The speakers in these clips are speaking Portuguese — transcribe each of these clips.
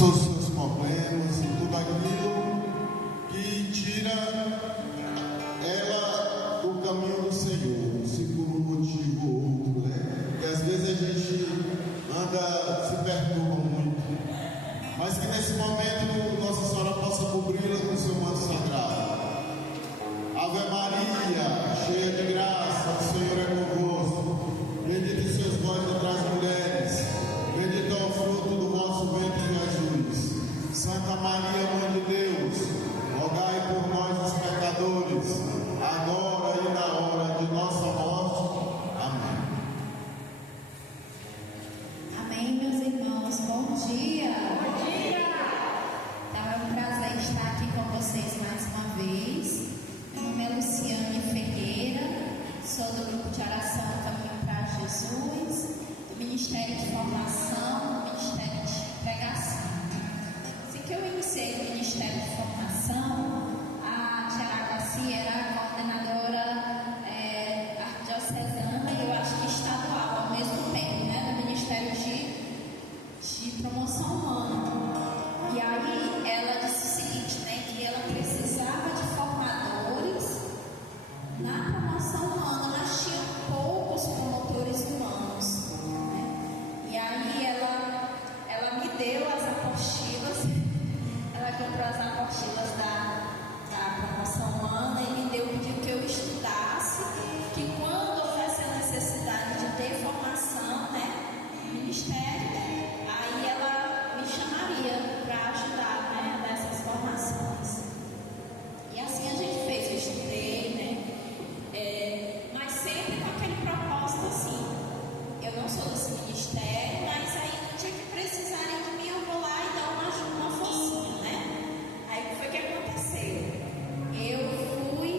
os seus problemas e tudo aquilo que tira ela do caminho do Senhor, se por um motivo ou outro, né? Porque às vezes a gente anda, se perturba muito, mas que nesse momento Nossa Senhora possa cobri-la com o seu manto sagrado. Ave Maria, cheia de graça, o Senhor é convosco. Bendita sois vós entre as mulheres, bendito é o fruto do vosso ventre, Jesus. Santa Maria, Mãe de Deus, rogai por nós, os pecadores, agora e na hora de nossa morte. Amém. Amém, meus irmãos. Bom dia. Bom dia. Então, é um prazer estar aqui com vocês mais uma vez. Meu nome é Luciane Ferreira, sou do grupo de oração Caminho para Jesus, do Ministério de Formação, do Ministério de Pregação. Assim que eu iniciei o Ministério de Formação, a Tiara Garcia era a coordenadora arquidiocesana e eu acho que estadual ao mesmo tempo, né, do Ministério de Promoção Humana. E aí ela disse o seguinte, né, que ela precisava de formadores na promoção humana, mas tinha poucos promotores humanos, né? E aí ela me deu as apostilas, ela comprou as apostilas da promoção humana e me pediu que eu estudasse, que quando houvesse a necessidade de ter formação, né, no ministério, aí ela me chamaria para ajudar, né, nessas formações. E assim a gente fez, eu estudei, né? Mas sempre com aquele propósito assim, eu não sou desse ministério, mas aí no dia que precisarem de mim eu vou lá e dar uma ajuda, uma forcinha, né? Aí o que foi que aconteceu? Eu fui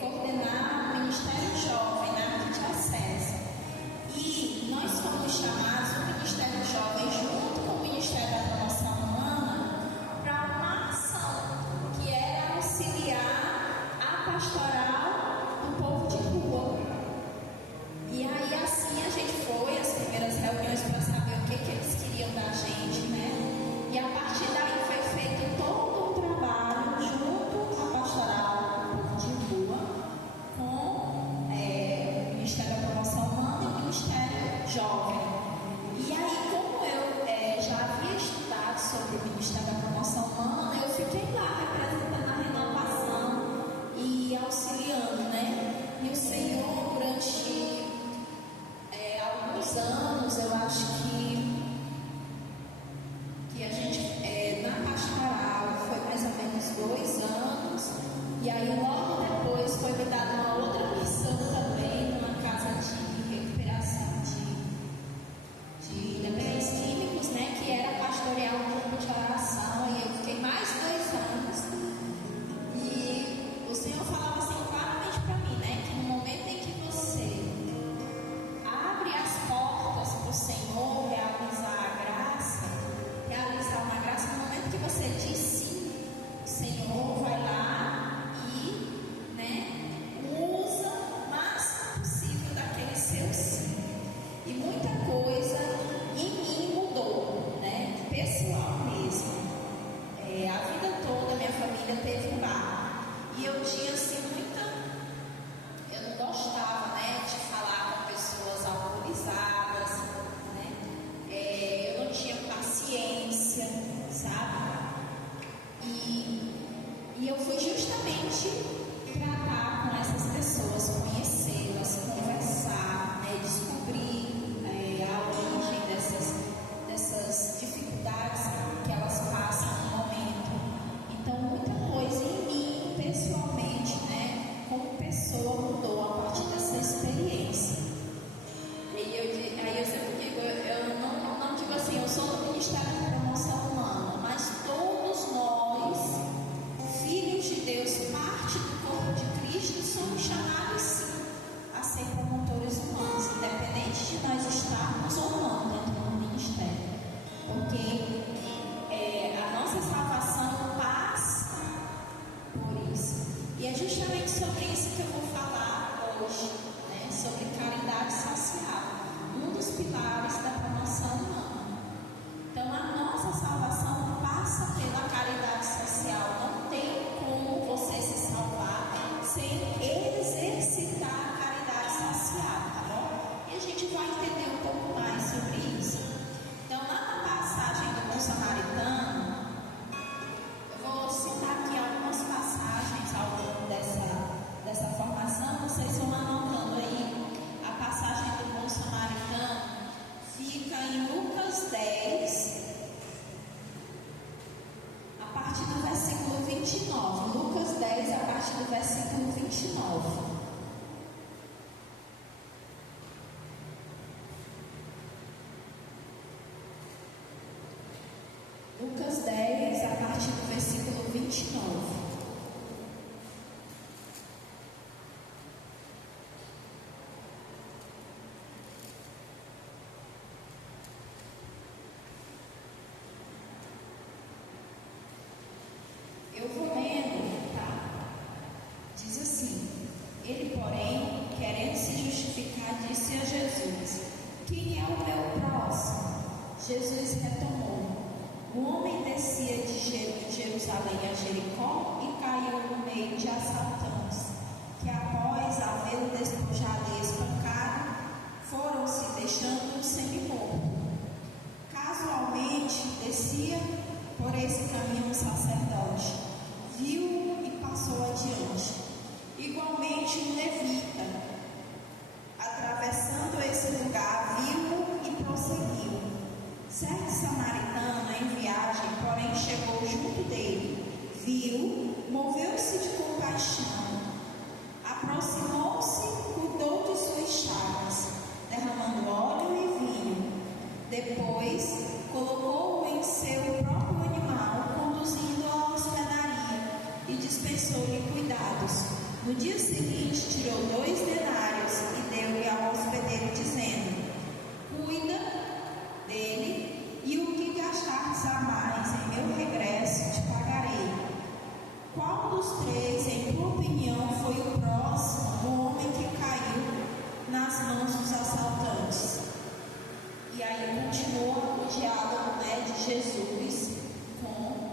coordenar o Ministério Jovem na Arquidiocese e nós fomos chamados, o Ministério Jovem junto com o Ministério da Promoção Humana, para uma ação que era auxiliar a pastoral do povo de rua. E aí assim a gente foi às primeiras reuniões para saber o que eles queriam da gente, né? E a partir daí foi feito todo um trabalho junto à pastoral do povo de rua com o Ministério da Promoção Humana e o Ministério Jovem. E aí, como eu já havia estudado sobre o Ministério da Promoção Humana, eu fiquei lá representando a renovação e auxiliando, né? E o Senhor, durante alguns anos, eu acho que a gente, na pastoral, foi mais ou menos 2 anos, e aí logo depois foi me dada uma outra missão também, numa casa de recuperação de dependentes químicos, né? Que era pastorear um grupo de oração, e eu fiquei mais 2 anos. E o Senhor falava assim claramente para mim, né? Que no momento em que você abre as portas para o Senhor realizar uma graça, no momento que você diz sim, o Senhor vai lá e, né, usa o máximo possível daquele seu sim. E muita coisa em mim mudou, né? Pessoal mesmo. A vida toda minha família teve um bar. E eu tinha assim eu não gostava, né, de falar com pessoas alcoolizadas, né? Eu não tinha paciência, sabe? E eu fui justamente tratar com essas pessoas, conhecê-las, conversar, né, descobrir a origem dessas dificuldades que elas passam no momento. Então, muita coisa em mim, pessoalmente, né, como pessoa, mudou a partir dessa experiência. Aí eu sempre digo, eu não digo assim, eu sou do Ministério da Promoção Humana, mas todos nós, filhos de Deus, parte do corpo de Cristo, somos chamados sim a ser promotores humanos, independente de nós estarmos ou não dentro do ministério, porque a nossa salvação passa por isso. E é justamente sobre isso que eu vou falar hoje, né? Sobre caridade social, um dos pilares da promoção humana. Então, a nossa Lucas 10, a partir do versículo 29. Eu vou lendo, tá? Diz assim: Ele, porém, querendo se justificar, disse a Jesus: Quem é o meu próximo? Jesus retomou: Um homem descia de Jerusalém a Jericó e caiu no meio de assaltantes, que após havê-lo despojado e espancado, foram se deixando semi-morto. Casualmente descia por esse caminho um sacerdote, viu e passou adiante. Igualmente um levita, atravessando esse lugar, viu e prosseguiu. Certo samaritano em viagem, porém, chegou junto dele, viu, moveu-se de compaixão, aproximou-se, cuidou de suas chagas, derramando óleo e vinho. Depois, colocou-o em seu próprio animal, conduzindo-o à hospedaria e dispensou-lhe cuidados. No dia seguinte, tirou 2 denários e deu-lhe ao hospedeiro, dizendo: Cuida dele, e o que gastares a mais em meu regresso te pagarei. Qual dos 3, em tua opinião, foi o próximo do homem que caiu nas mãos dos assaltantes? E aí continua o diálogo, de Jesus com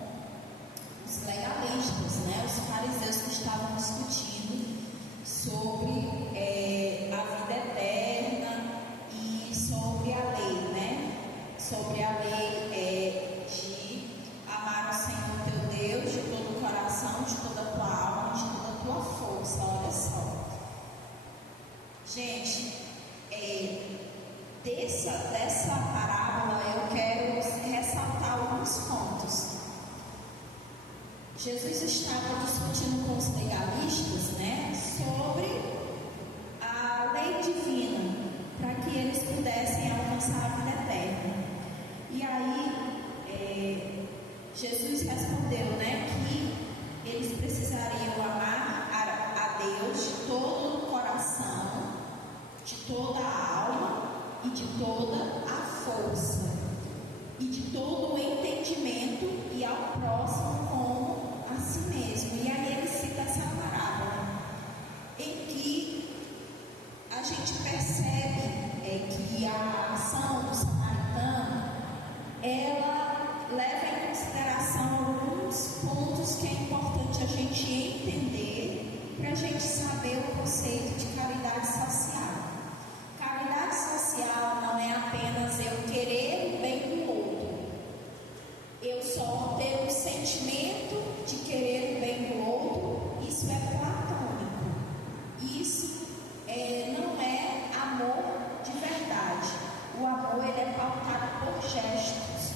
os legalistas, os fariseus que estavam discutindo sobre a vida eterna e sobre a lei, sobre a lei de amar o Senhor teu Deus de todo o coração, de toda a tua alma, de toda a tua força. Olha só, gente, dessa parábola eu quero ressaltar alguns pontos. Jesus estava discutindo com os legalistas, sobre a lei divina, para que eles pudessem alcançar a vida eterna. E aí, Jesus respondeu, que eles precisariam amar a Deus de todo o coração, de toda a alma e de toda a força, e de todo o entendimento, e ao próximo como a si mesmo. E aí ele cita essa parábola, em que a gente percebe que a ação do samaritano, ela leva em consideração alguns pontos que é importante a gente entender, para a gente saber o conceito de caridade social. Caridade social não é apenas eu querer o bem do outro, eu só ter o sentimento de querer o bem do outro. Isso é platônico, isso não é amor de verdade. O amor, ele é pautado por gestos.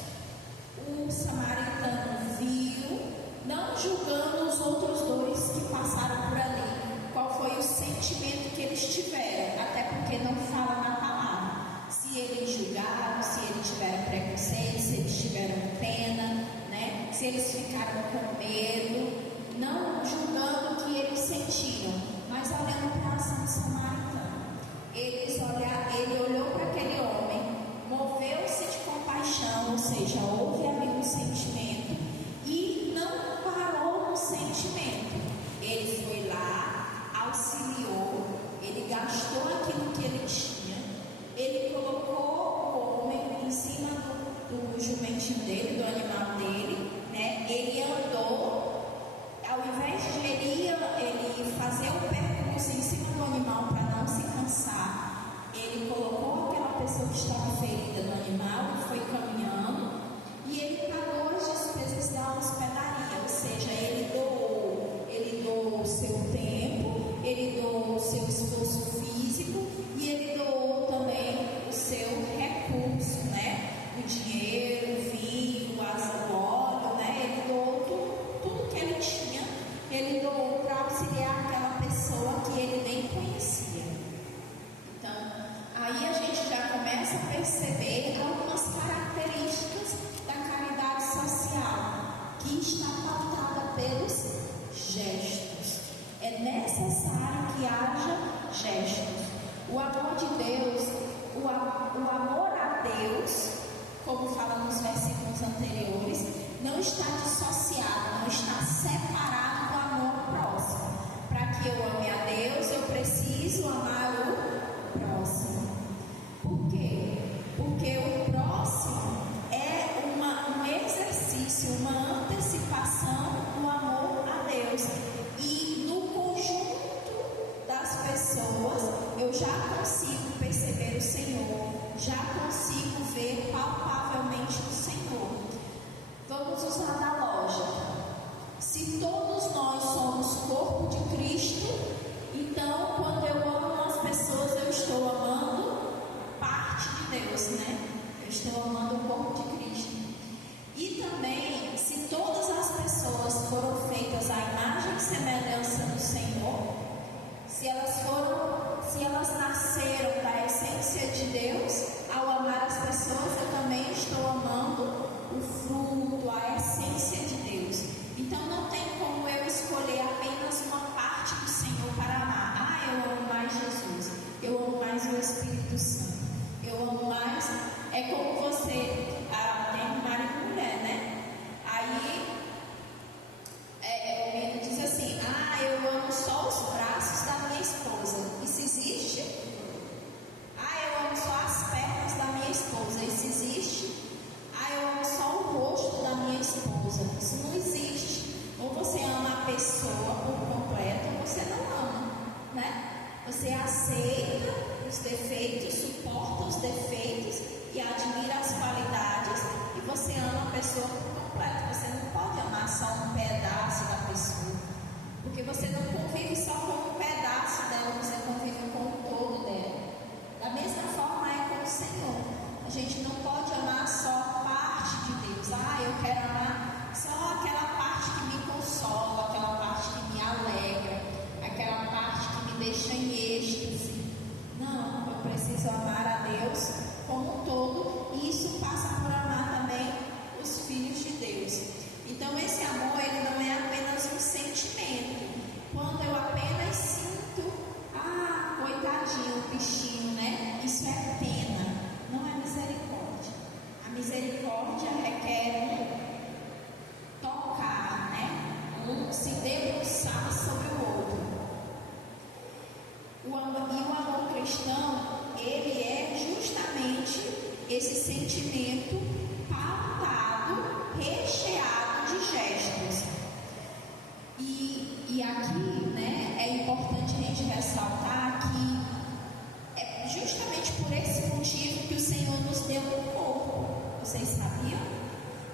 O samaritano viu, não julgando os outros 2 que passaram por ali, qual foi o sentimento que eles tiveram, até porque não fala na palavra. Se eles julgaram, se eles tiveram preconceito, se eles tiveram pena, se eles ficaram com medo, não julgando o que eles sentiram, mas olhando para a ação samaritana. Ele olhou para aquele homem, moveu-se de compaixão, ou seja, houve ali um sentimento, e não parou no sentimento. Ele foi lá, auxiliou, ele gastou aquilo que ele tinha, ele colocou o homem em cima do jumentinho dele, do animal dele, ele andou, ao invés de ele fazer o percurso em cima do animal para não se cansar, ele colocou aquela pessoa que estava ferida no animal e foi caminhando, e ele pagou as despesas da hospedaria, ou seja, ele doou o seu tempo, ele doou o seu esforço físico, e ele doou também o seu recurso, o dinheiro, o vinho, o óleo, ele doou tudo que ele tinha, ele doou para auxiliar aquela pessoa que ele nem conhecia. Então, aí a gente já começa a perceber algumas características gestos. O amor de Deus, o amor a Deus, como fala nos versículos anteriores, não está dissociado, não está separado do amor próximo. Para que eu ame a Deus, eu preciso amar o próximo. Por quê? Porque o próximo é um exercício, uma antecipação do amor a Deus. E no conjunto das pessoas, eu já consigo perceber o Senhor, já consigo ver palpavelmente o Senhor. Vamos usar da lógica. Se todos nós somos corpo de Cristo, então quando eu amo as pessoas, eu estou amando parte de Deus, né? Eu estou amando o corpo de Cristo. E também, se todas as pessoas foram feitas à imagem e semelhança do Senhor, se elas nasceram da essência de Deus, ao amar as pessoas, eu também estou amando o fruto, a essência de Deus. Então não tem como eu escolher apenas uma parte do Senhor para amar. Eu amo mais Jesus, eu amo mais o Espírito Santo, eu amo mais. É como você tem marido e mulher, né? Aí o menino diz assim: eu amo só os braços da minha esposa. Isso existe? Eu amo só as pernas da minha esposa. Isso existe? Eu amo só o rosto da minha esposa. Isso não existe. Ou você ama a pessoa por completo, ou você não ama, né? Você aceita os defeitos, suporta os defeitos e admira as qualidades, e você ama a pessoa por completo. Você não pode amar só um pedaço da pessoa, porque você não convive só com um pedaço dela, você convive com o todo dela. Da mesma forma é com o Senhor. A gente não pode amar só parte de Deus. Eu quero amar só aquela parte que me consola, aquela parte que me alegra, aquela parte que me deixa em êxtase. Não, eu preciso amar a Deus como um todo, e isso passa por amar também os filhos de Deus. Então esse amor, ele não é apenas um sentimento. Quando eu apenas sinto, coitadinho, o bichinho, né? Isso é pena, não é misericórdia. A misericórdia requer tocar, né? Se debruçar sobre o outro. E o amor cristão, ele é justamente esse sentimento pautado, recheado de gestos. E aqui, né, é importante a gente ressaltar que é justamente por esse motivo que o Senhor nos deu um corpo. Vocês sabiam?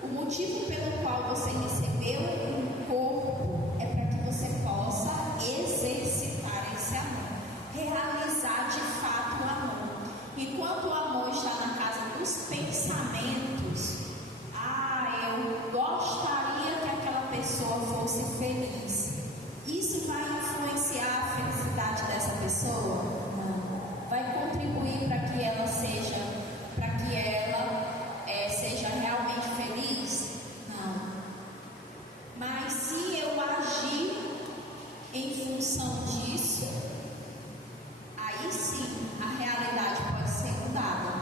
O motivo pelo qual você recebeu um corpo é para que você possa exercitar esse amor, realizar de fato o amor. Enquanto o amor está na casa dos pensamentos, eu gostaria que aquela pessoa fosse feliz. Isso vai influenciar a felicidade dessa pessoa? Não. Vai contribuir para que ela seja realmente feliz? Não. Mas se eu agir em função disso, aí sim a realidade pode ser mudada.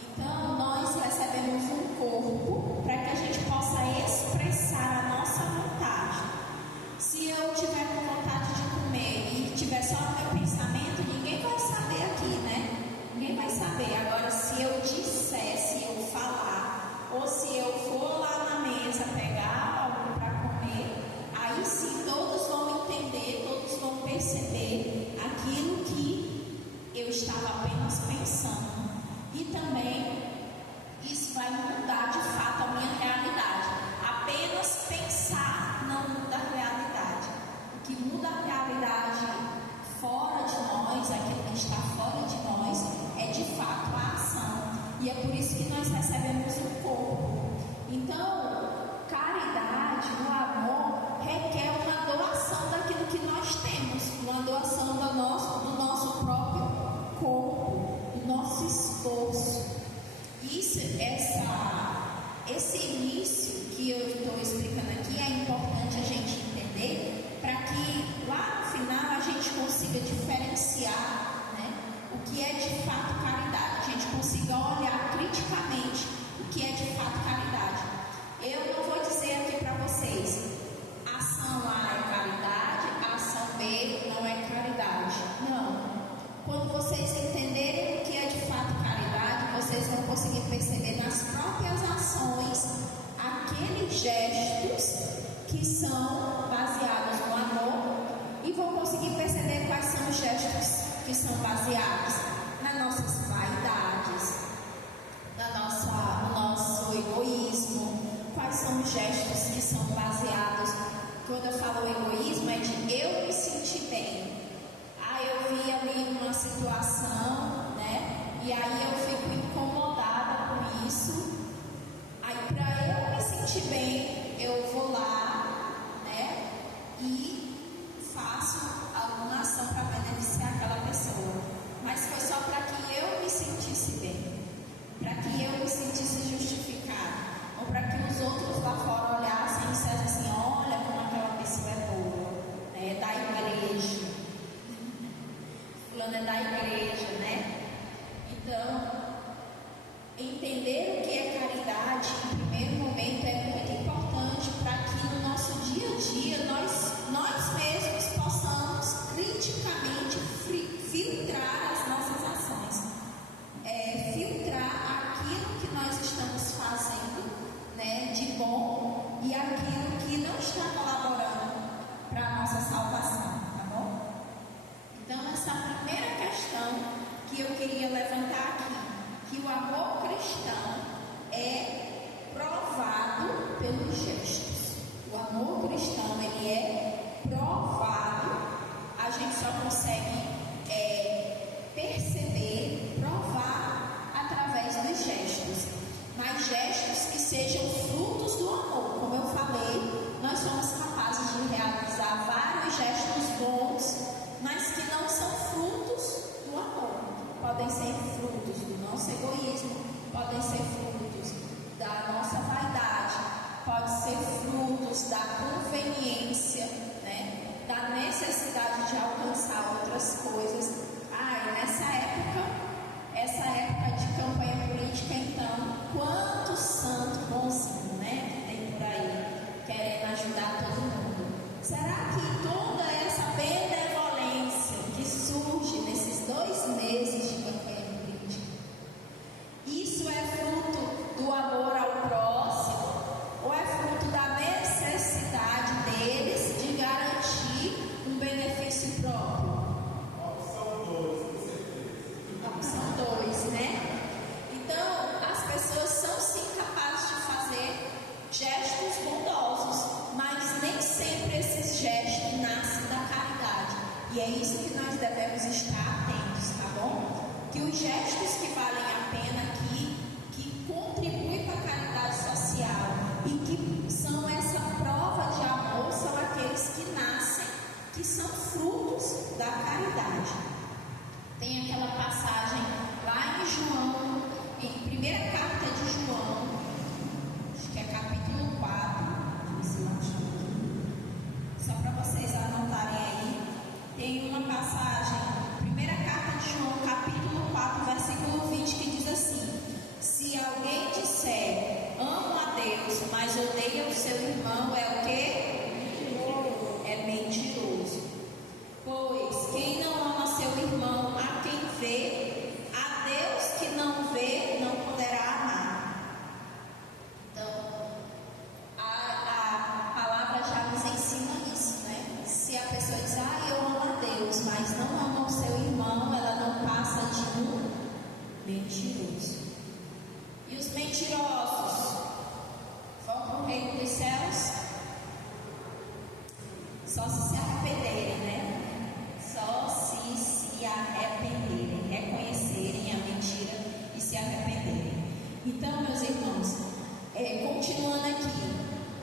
Então nós recebemos um corpo para que a gente possa expressar a nossa vontade. Se eu tiver com vontade de comer e tiver só no meu pensamento, ninguém vai saber aqui, né? Ninguém vai saber. Agora, se eu disser, se eu falar, ou se eu for lá na mesa pegar algo para comer, aí sim todos vão entender, todos vão perceber aquilo que eu estava apenas pensando. E também isso vai mudar de fato a minha realidade. Apenas pensar não muda a realidade. O que muda a realidade fora de nós, aquilo que está fora de nós, é de fato a ação. E é por isso que nós recebemos o corpo. Então, caridade, o amor, requer uma doação daquilo que nós temos, uma doação do nosso próprio corpo, do nosso esforço. Esse início que eu estou explicando aqui é importante a gente entender para que lá no final a gente consiga diferenciar, né, o que é de fato caridade, a gente consiga olhar criticamente o que é de fato caridade. Eu não vou dizer aqui para vocês, a ação A é caridade, a ação B não é caridade. Não. Quando vocês entenderem o que é de fato caridade, vocês vão conseguir perceber nas próprias ações aqueles gestos que são baseados no amor e vão conseguir perceber quais são os gestos que são baseados nas nossas vaidades, no nosso egoísmo, quais são os gestos que são baseados, quando eu falo egoísmo, é de eu me sentir bem. Eu vi ali uma situação, né? E aí eu fico incomodada com isso. Aí para eu me sentir bem, eu vou lá, né? E faço alguma ação para beneficiar aquela pessoa. Mas foi só para que eu me sentisse bem, para que eu me sentisse justificada, ou para que os outros lá fora olhassem e dissessem assim: olha como aquela pessoa é boa, né? Da igreja. Fulano é da igreja, né? Então, entender o que é caridade, em primeiro momento, é muito importante para que no nosso dia a dia nós mesmos possamos criticamente filtrar as nossas ações, filtrar aquilo que nós estamos fazendo, né, de bom e aquilo que não está colaborando para a nossa salvação, tá bom? Então, essa primeira questão que eu queria levantar aqui, que o amor cristão é provado pelos gestos. O amor cristão, ele é provado, a gente só consegue perceber, provar através dos gestos. Mas gestos que sejam frutos do amor. Como eu falei, nós somos capazes de realizar vários gestos bons, mas que não são frutos do amor. Podem ser frutos do nosso egoísmo, podem ser frutos da nossa vaidade, pode ser frutos da conveniência, né? Da necessidade de alcançar outras coisas. Essa época de campanha política, então, quanto santo bonzinho, né? Tem por aí, querendo ajudar todo mundo. Será que toda essa benevolência que surge nesses 2 meses de campanha política, isso é fruto do amor ao próximo ou é fruto da necessidade deles de garantir um benefício próprio? São dois, né? Então, as pessoas são sim capazes de fazer gestos bondosos, mas nem sempre esses gestos nascem da caridade. E é isso que nós devemos estar atentos, tá bom? Que os gestos que valem a pena aqui, que contribuem para a caridade social e que são essa prova de amor, são aqueles que nascem, que são frutos da caridade. Tem aquela passagem lá em João, em primeira carta de João, acho que é capítulo 4, só para vocês anotarem aí, tem uma passagem, primeira carta de João, capítulo 4, versículo 20, que diz assim: se alguém disser, amo a Deus, mas odeia o seu irmão, é o quê? É mentiroso. Pois quem não ama seu irmão, a quem vê, a Deus que não vê, não poderá amar. Então, a palavra já nos ensina isso, né? Se a pessoa diz, eu amo a Deus, mas não ama o seu irmão, ela não passa de um mentiroso. E os mentirosos vão para o reino dos céus? Só se arrependerem, né? Só se arrependerem, reconhecerem a mentira e se arrependerem. Então, meus irmãos, continuando aqui,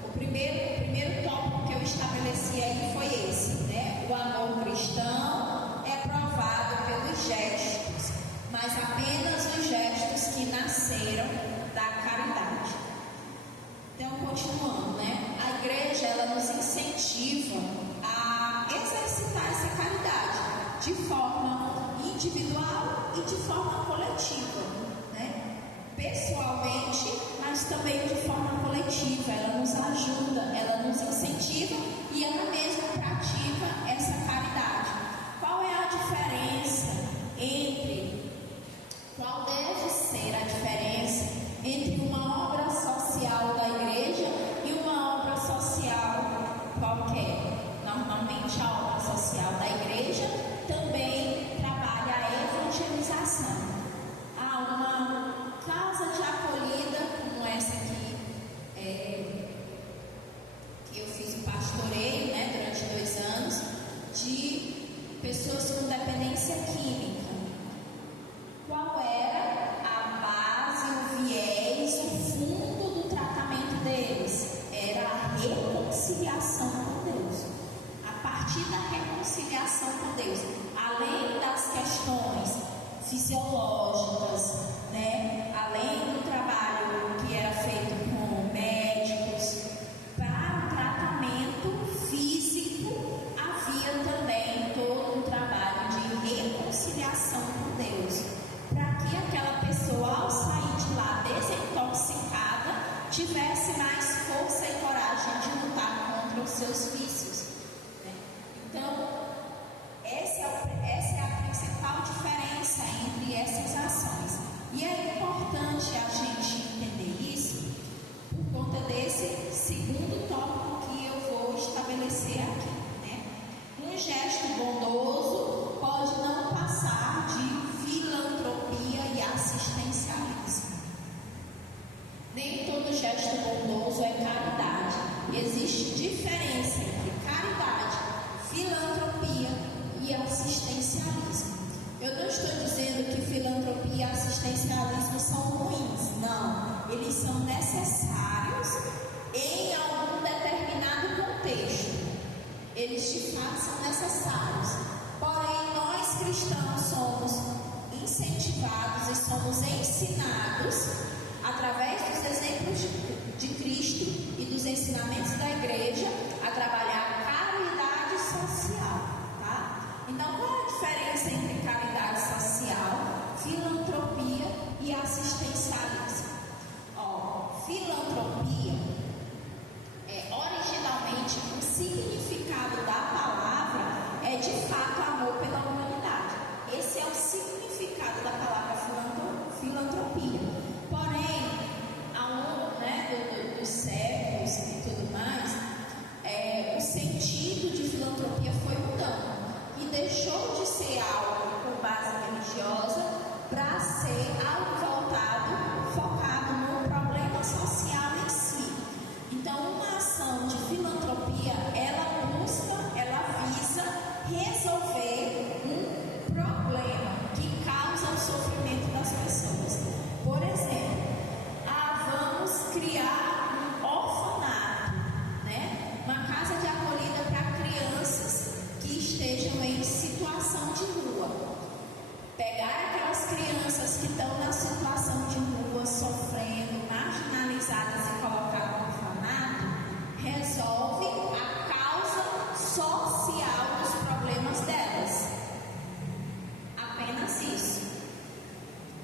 o primeiro tópico que eu estabeleci aí foi esse, né? O amor cristão é provado pelos gestos, mas apenas os gestos que nasceram da caridade. Então, continuando, né? A igreja, ela nos incentiva a exercitar essa caridade de forma individual e de forma coletiva, né? Pessoalmente, mas também de forma coletiva. Ela nos ajuda, ela nos incentiva e ela mesma pratica essa caridade. Qual é a diferença qual deve ser a diferença entre uma obra social da igreja e uma obra social qualquer? Normalmente a obra social da igreja também trabalha a evangelização. Há uma casa de acolhida como essa aqui, que eu fiz o pastoreio, né, durante 2 anos, de pessoas com dependência química. Qual era a base, o viés, o fundo do tratamento deles? Era a reconciliação com Deus. A partir da reconciliação com Deus, além das questões fisiológicas, né? Além do trabalho que era feito com médicos, para o tratamento físico, havia também todo um trabalho de reconciliação com Deus, para que aquela pessoa, ao sair de lá desintoxicada, tivesse mais força e coragem de lutar contra os seus vícios, né? Então, essa é a principal diferença entre essas ações. E é importante a gente entender isso por conta desse segundo tópico que eu vou estabelecer aqui, né? Um gesto bondoso pode não passar de filantropia e assistencialismo. Nem todo gesto bondoso é caridade. Existe diferença entre caridade, filantropia e assistencialismo. Eu não estou dizendo que filantropia e assistencialismo são ruins, não. Eles são necessários em algum determinado contexto. Eles de fato são necessários. Porém, nós cristãos somos incentivados e somos ensinados, através dos exemplos de Cristo e dos ensinamentos da igreja, a trabalhar caridade social, tá? Então, qual é a diferença entre caridade social, filantropia e assistencialismo? Filantropia originalmente o significado da palavra é de fato amor pela humanidade. Esse é o significado da palavra filantropia. Porém, ao longo, né, dos séculos e tudo mais, o sentido de filantropia foi mudando e deixou de ser algo com base religiosa para ser algo focado no problema social em si. Então, uma ação de filantropia, ela visa resolver um problema que causa o sofrimento das pessoas. Por exemplo, vamos criar um orfanato, né? Uma casa de acolhida para crianças que estejam em situação de rua. Pegar aquelas crianças que estão na situação de rua, sofrendo, marginalizadas e colocar no orfanato, resolve a causa social dos problemas delas. Apenas isso.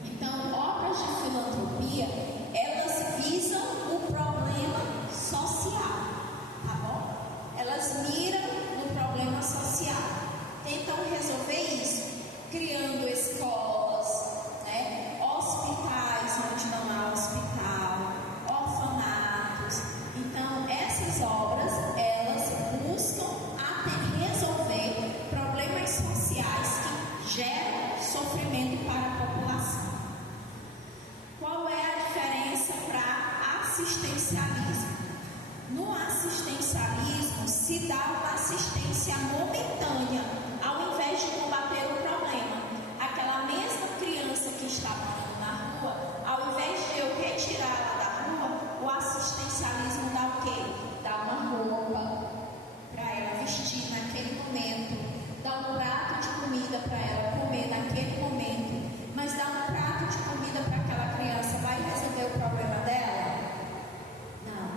Então, obras de filantropia, elas visam o problema social, tá bom? Elas miram no problema social, tentam resolver isso, criando escolas, né? Hospitais onde não há hospital, orfanatos. Então, essas obras, elas buscam resolver problemas sociais que geram sofrimento para a população. Qual é a diferença para assistencialismo? No assistencialismo se dá uma assistência momentânea, ao invés de combater o problema. Aquela mesma criança que está morando na rua, ao invés de eu retirá-la da rua, o assistencialismo dá o quê? Dá uma roupa para ela vestir naquele momento, dá um prato de comida para ela comer naquele momento, mas dá um prato de comida para aquela criança, vai resolver o problema dela? Não.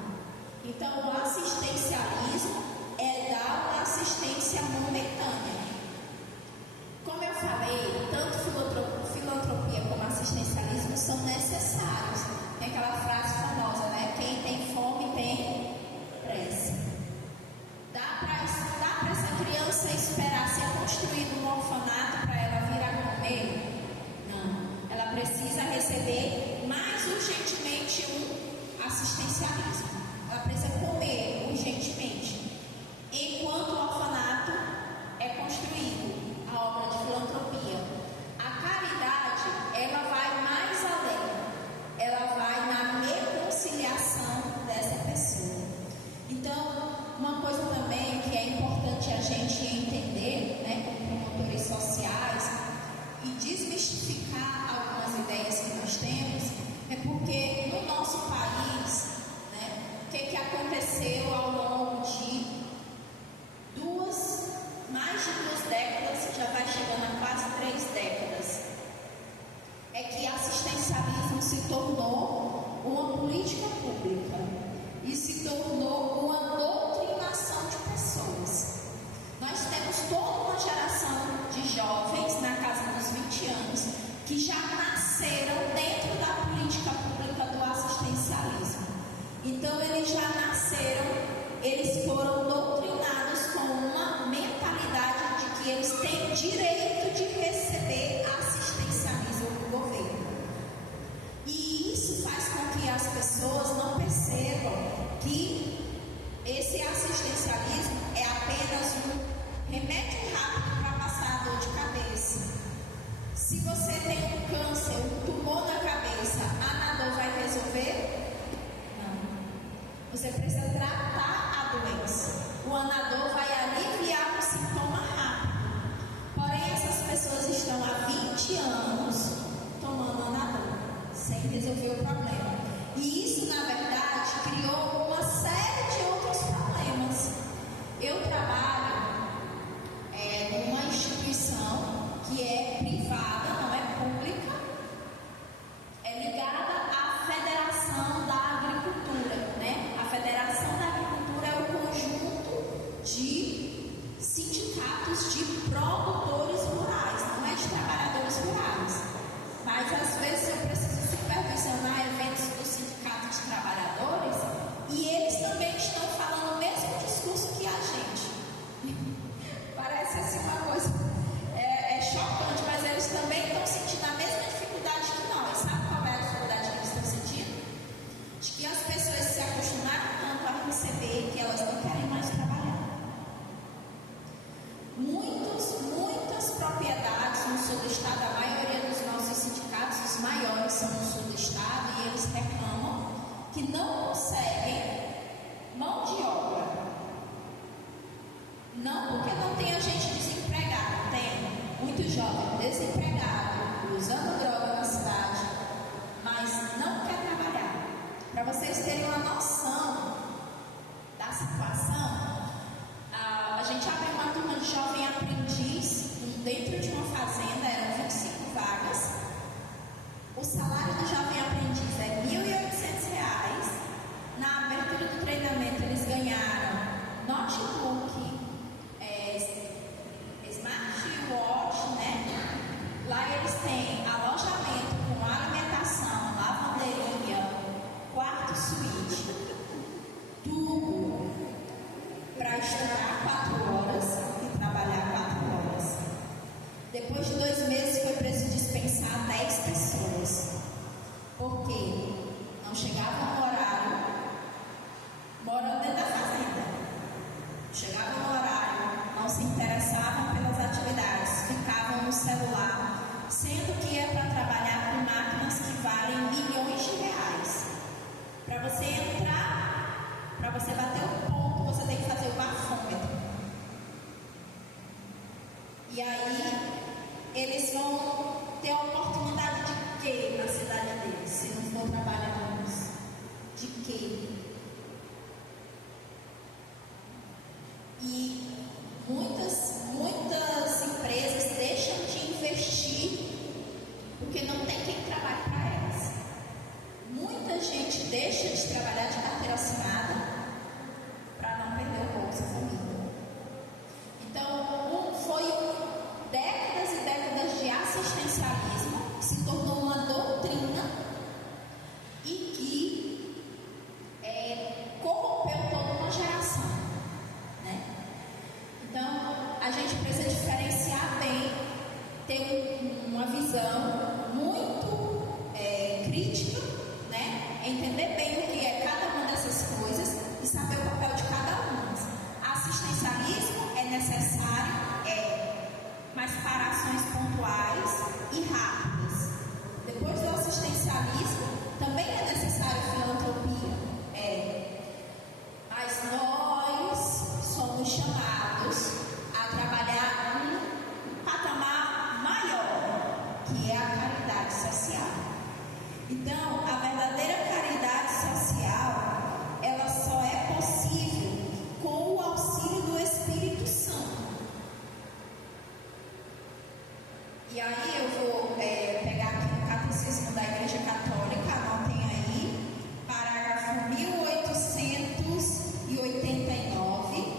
Então, o assistencialismo é dar uma assistência momentânea. remédio rápido para passar a dor de cabeça. Se você tem um câncer, um tumor na cabeça, a Anadol vai resolver? Não. Você precisa tratar a doença. O Anadol vai aliviar o sintoma rápido. Porém, essas pessoas estão há 20 anos tomando Anadol, sem resolver o problema. E isso, na verdade, criou uma série de outros problemas. Eu trabalho numa instituição que é privada, não é pública, é ligada à Federação da Agricultura, né? A Federação da Agricultura é o conjunto de sindicatos de produtores rurais, não é de trabalhadores rurais. Mas às vezes eu preciso supervisionar eventos do sindicato de trabalhadores e eles também estão falando o mesmo discurso que a gente. Parece assim uma coisa chocante, mas eles também estão sentindo a mesma dificuldade que nós. Sabe qual é a dificuldade que eles estão sentindo? De que as pessoas se acostumaram tanto a receber que elas não querem mais trabalhar. Muitas propriedades no sul do estado, a maioria dos nossos sindicatos, os maiores são no sul do estado, e eles reclamam que não conseguem mão de obra. Não porque não tem a gente desempregado, tem muito jovem desempregado, usando droga na cidade, mas não quer trabalhar. Para vocês terem uma noção da situação, a gente abriu uma turma de jovem aprendiz dentro de uma fazenda, eram 25 vagas. O salário do jovem aprendiz é R$ 1.800. Na abertura do treinamento eles ganharam notebook, smartwatch, né? Lá eles têm alojamento com alimentação, lavanderia, quarto suíte, tudo para estudar 4 horas e trabalhar 4 horas. Depois de 2 meses foi preciso dispensar 10 pessoas, porque não chegavam no horário, morando dentro da fazenda, chegavam no horário, não se interessavam pelas atividades, ficavam no celular, sendo que é para trabalhar com máquinas que valem milhões de reais. Para você entrar, para você bater o ponto, você tem que fazer o bafômetro. E aí, eles vão ter a oportunidade de quê na cidade deles, se não for trabalhar nisso? De quê? E muitas empresas deixam de investir porque não tem quem trabalhe para elas. Muita gente deixa de trabalhar de carteira assinada para não perder o Bolsa Família. Então, foi décadas e décadas de assistencialismo que se tornou uma doutrina e que corrompeu toda uma geração, né? Então, a gente precisa diferenciar bem, ter uma visão muito crítica, né? Entender bem o que é cada uma dessas coisas e saber o papel de cada uma. Assistencialismo é necessário, mas para ações pontuais e rápidas. Depois do assistencialismo, também é necessário filantropia, mas nós somos chamados a trabalhar um patamar maior, que é a caridade social. Então, a verdadeira caridade social, ela só é possível com o auxílio do Espírito Santo. E aí eu vou pegar aqui no Catecismo da Igreja Católica, anotem aí, parágrafo 1889,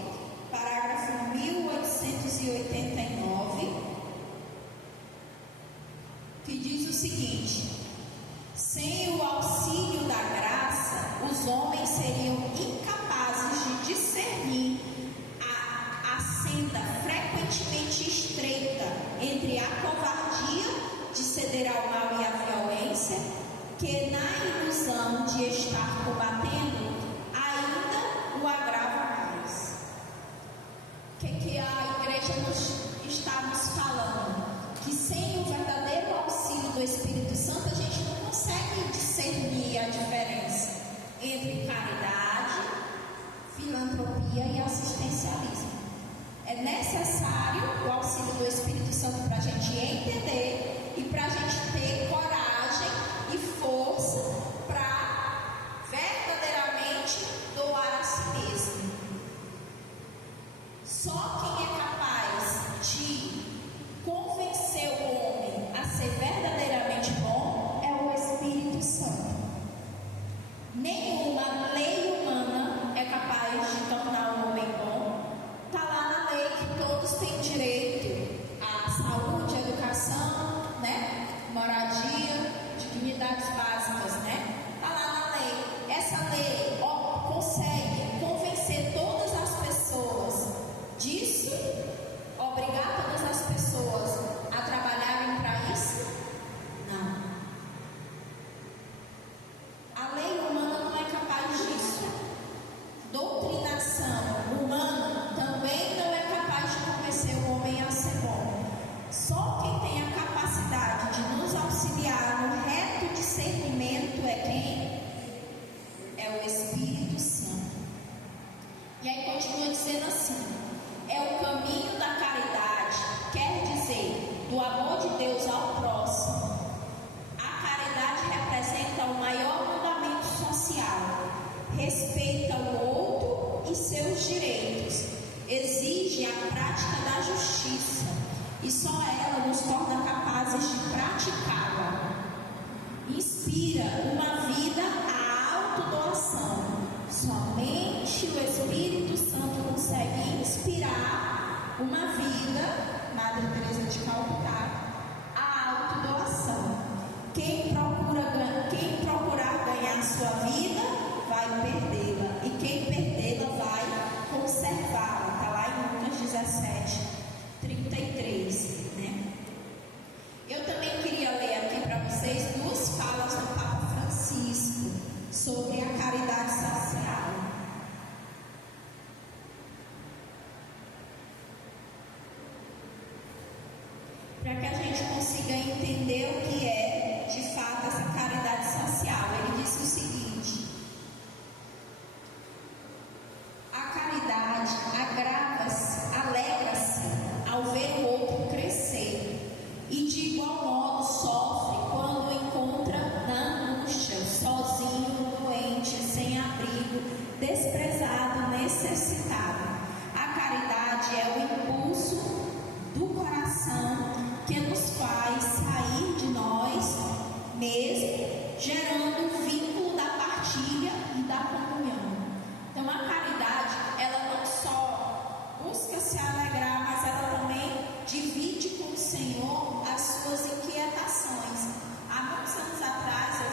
parágrafo 1889, que diz o seguinte: sem o auxílio da graça, os homens seriam incapazes de discernir a senda frequentemente estreita entre a covardia de ceder ao mal e à violência, que na ilusão de estar combatendo ainda o agrava mais. O que a igreja Só quem é capaz de convencer o homem a ser verdadeiramente bom é o Espírito Santo. Nenhuma lei humana é capaz de tornar o homem bom. Está lá na lei que todos têm direito à saúde, à educação, né? Moradia, dignidades básicas, né? Está lá na lei. Essa lei consegue convencer todas as pessoas disso, obrigar todas as pessoas a trabalharem para isso? Não. A lei humana não é capaz disso. Doutrinação humana também não é capaz de convencer o homem a ser bom. Só quem tem a capacidade de nos auxiliar no reto discernimento é quem? É o Espírito Santo. E aí continua dizendo assim: é o caminho da caridade, quer dizer, do amor de Deus ao próximo. A caridade representa o maior mandamento social, respeita o outro e seus direitos, exige a prática da justiça, e só ela nos torna capazes de praticá-la. Inspira uma vida à autodoação. Somente o Espírito Santo consegue inspirar uma vida, Madre Teresa de Calcutá, à autodoação. Quem procurar ganhar sua vida, vai perdê-la. E quem perdê-la, vai conservá-la. Está lá em Lucas 17, 33, né? Eu também queria ler aqui para vocês duas falas do Papa Francisco sobre a caridade social. Para que a gente consiga entender o que é, de fato, essa caridade social. Ele disse o seguinte: a caridade alegra-se ao ver o outro crescer, e de igual modo sofre quando o encontra na angústia, sozinho, doente, sem abrigo, desprezado, necessitado. A caridade é o impulso do coração que nos faz sair de nós mesmos, gerando o vínculo da partilha e da comunhão. Então a caridade, ela não só busca se alegrar, mas ela também divide com o Senhor as suas inquietações. Há muitos anos atrás eu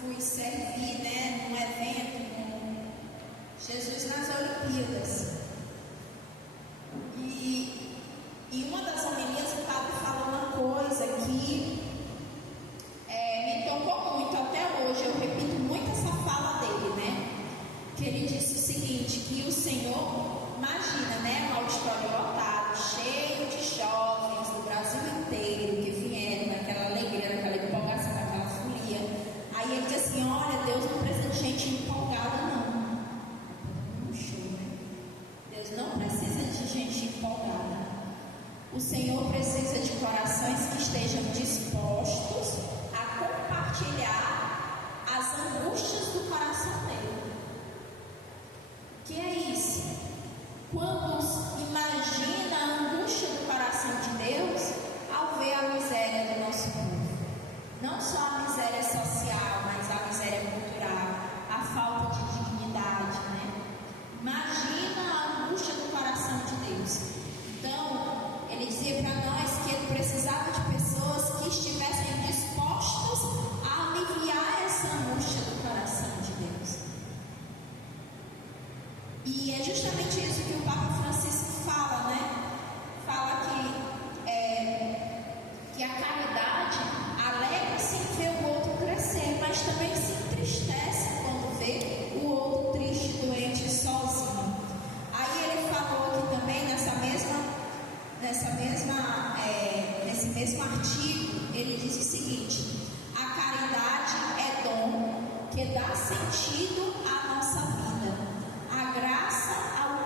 fui servir, né, num evento com Jesus nas Olimpíadas. E uma das homilias, o padre falou uma coisa que me tocou muito até hoje. Eu repito muito essa fala dele, né? Que ele disse o seguinte: que o Senhor, imagina, né, um auditório lotado, cheio de jovens do Brasil inteiro que vieram naquela alegria, naquela empolgação, naquela folia. Aí ele disse assim: olha, Deus não precisa de gente empolgada, não. Deus não precisa de gente empolgada. O Senhor precisa de corações que estejam dispostos a compartilhar as angústias do coração dele. Que é isso? Quando imagina a angústia do coração de Deus ao ver a miséria do nosso povo. Não só a miséria social, mas a miséria cultural, a falta de dignidade, né? Imagina a angústia do coração de Deus. Então, ele dizia para nós que ele precisava de pessoas que estivessem dispostas a aliviar essa angústia do coração de Deus. E é justamente isso que o Papa Francisco fala, né? Fala que a caridade alegra-se em ver o outro crescer, mas também se entristece quando vê o outro triste, doente, sozinho. Aí ele falou aqui também nesse mesmo artigo, ele diz o seguinte: a caridade é dom que dá sentido à nossa vida. A graça ao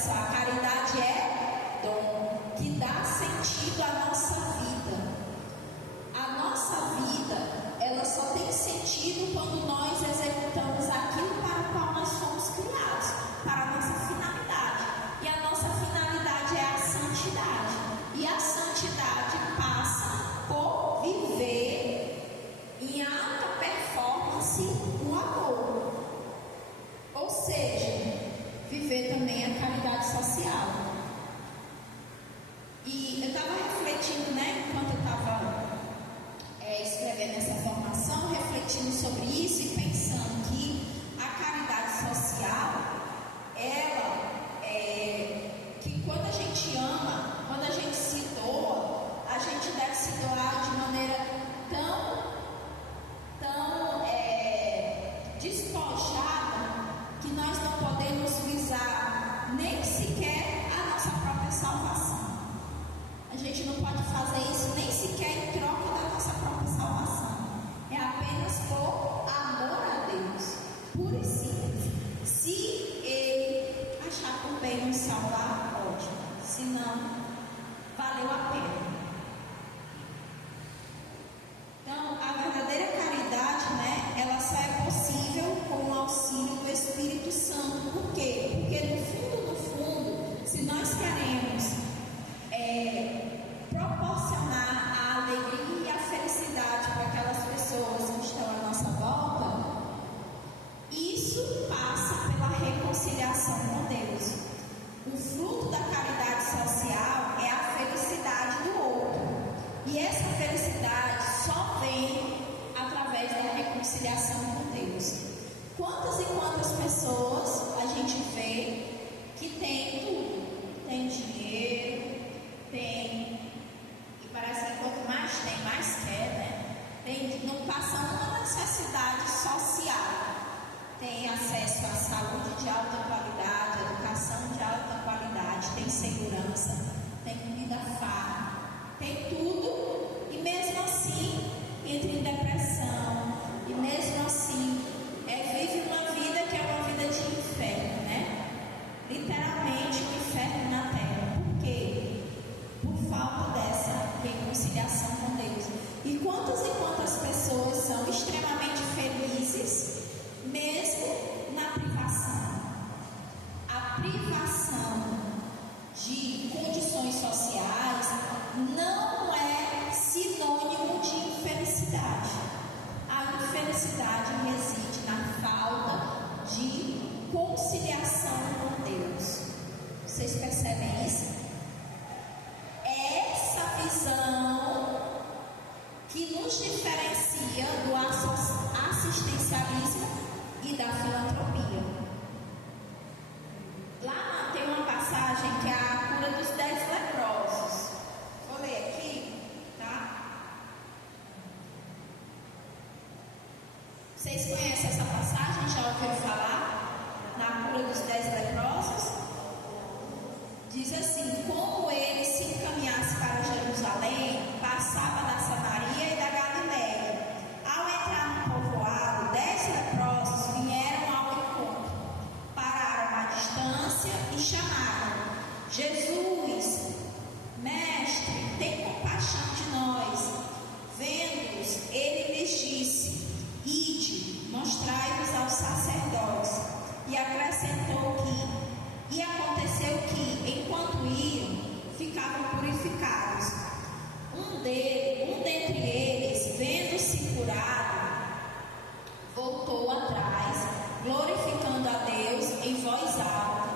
só, a caridade é dom que dá sentido à nossa vida. A nossa vida, ela só tem sentido quando nós executamos aquilo para o qual nós fomos criados, para a nossa finalidade. E a nossa finalidade é a santidade. E a santidade passa por viver em alta performance o amor. Ou seja, viver também a caridade social. E eu estava refletindo, enquanto eu estava escrevendo essa formação, refletindo sobre isso e pensando que a caridade social, que quando a gente ama, quando a gente se doa, a gente deve se doar de maneira tão despojada que nós não podemos visar nem sequer a nossa própria salvação. A gente não pode fazer isso nem sequer em troca da nossa própria salvação. É apenas por amor a Deus, puro e simples. Se Ele achar por bem nos salvar, ótimo. Se não, valeu a pena. Então, a verdadeira caridade, ela só é possível com o auxílio do Espírito Santo. Por quê? Porque no fundo, se nós queremos proporcionar a alegria e a felicidade para aquelas pessoas que estão à nossa volta, isso passa pela reconciliação com Deus. O fruto da caridade social é a felicidade do outro. E essa felicidade só vem através da reconciliação com Deus. Quantas e quantas pessoas a gente vê que tem tudo? Tem dinheiro, e parece que quanto mais tem, mais quer, não passa uma necessidade social. Tem acesso à saúde de alta qualidade, educação de alta qualidade, tem segurança, tem comida farta, tem tudo, e mesmo assim entra em depressão, e mesmo assim vive uma vida que é uma vida de inferno, literalmente um inferno na terra. Por quê? Por falta dessa reconciliação com Deus. E quantas pessoas são extremamente felizes mesmo na privação. A privação de condições sociais não é sinônimo de infelicidade. A infelicidade reside na falta de conciliação com Deus. Vocês percebem isso? É essa visão que nos diferencia do assistencialismo e da filantropia. Lá tem uma passagem que é a cura dos 10 leprosos. Vou ler aqui, tá? Vocês conhecem essa passagem? Já ouviram falar? Na cura dos 10 leprosos? Diz assim: como ele se encaminhasse para Jerusalém, passava da Samaria e da Galileia. Ao entrar no povoado, 10 leprosos vieram ao encontro, pararam à distância e chamaram: Jesus, mestre, tem compaixão de nós. Vendo-os, ele lhes disse: ide, mostrai-vos aos sacerdotes. E acrescentou e aconteceu que, enquanto iam, ficavam purificados. Um dentre eles, vendo-se curado, voltou atrás, glorificando a Deus em voz alta,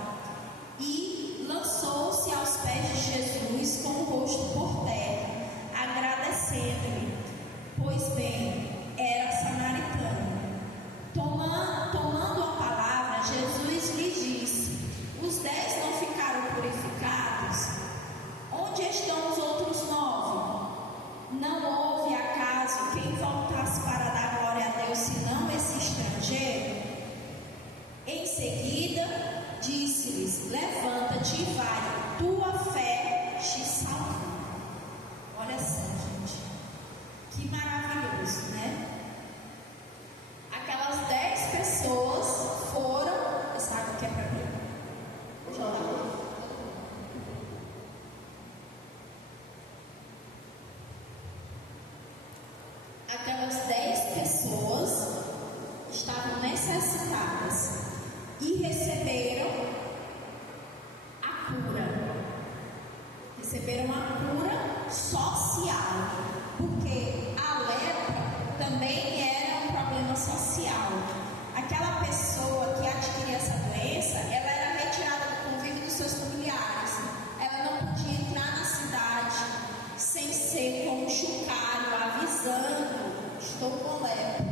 e lançou-se aos pés de Jesus com o rosto por terra, agradecendo-lhe. Pois bem, era samaritano. Tomando a palavra, Jesus lhe disse: os 10 não ficaram purificados? Onde estão os outros 9? Não houve acaso quem voltasse para dar glória a Deus senão esse estrangeiro? Em seguida disse-lhes: levanta-te e vai, tua fé aquelas 10 pessoas estavam necessitadas e receberam a cura. Receberam a cura social, porque a lepra também era um problema social. Aquela pessoa que adquiria essa doença, ela era retirada do convívio dos seus familiares. Ela não podia entrar na cidade sem ser com um chocalho avisando: estou com lepra.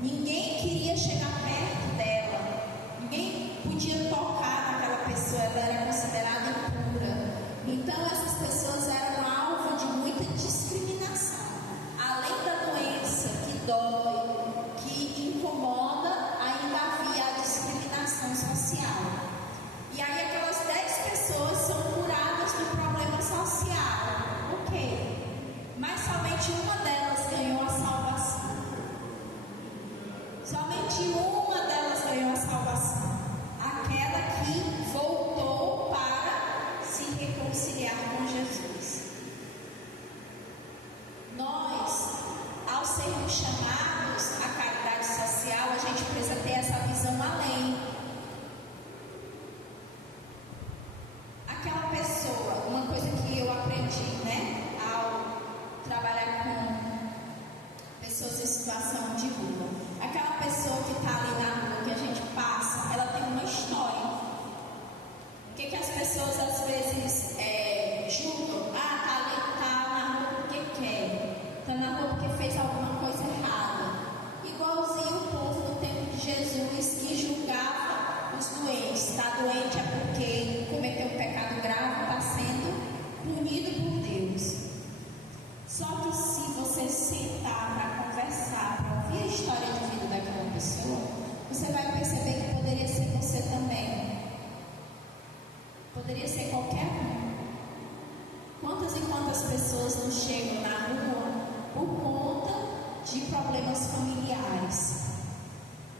Ninguém queria chegar perto dela. Ninguém podia tocar naquela pessoa. Ela era considerada impura. Então essas pessoas eram alvo de muita discriminação. Além da doença que dói, que incomoda, ainda havia a discriminação social. E aí aquelas 10 pessoas são curadas do problema social. Ok. Mas somente uma delas ganhou a salvação. Somente uma delas ganhou a salvação. Aquela que voltou para se reconciliar com Jesus. Nós, ao sermos chamados à caridade social, a gente precisa ter essa visão além. Aquela pessoa, uma coisa que eu aprendi, ao trabalhar com pessoas em situação de rua. Aquela pessoa que está ali na rua, que a gente passa, ela tem uma história. O que as pessoas às vezes julgam? Tá na rua porque quer. Está na rua porque fez alguma coisa errada. Igualzinho o povo no tempo de Jesus que julgava os doentes. Está doente é porque cometeu um pecado grave, está sendo punido por Deus. Só que se você sentar para conversar, para ouvir a história de vida daquela pessoa, você vai perceber que poderia ser você também. Poderia ser qualquer um. Quantas e quantas pessoas não chegam na rua por conta de problemas familiares,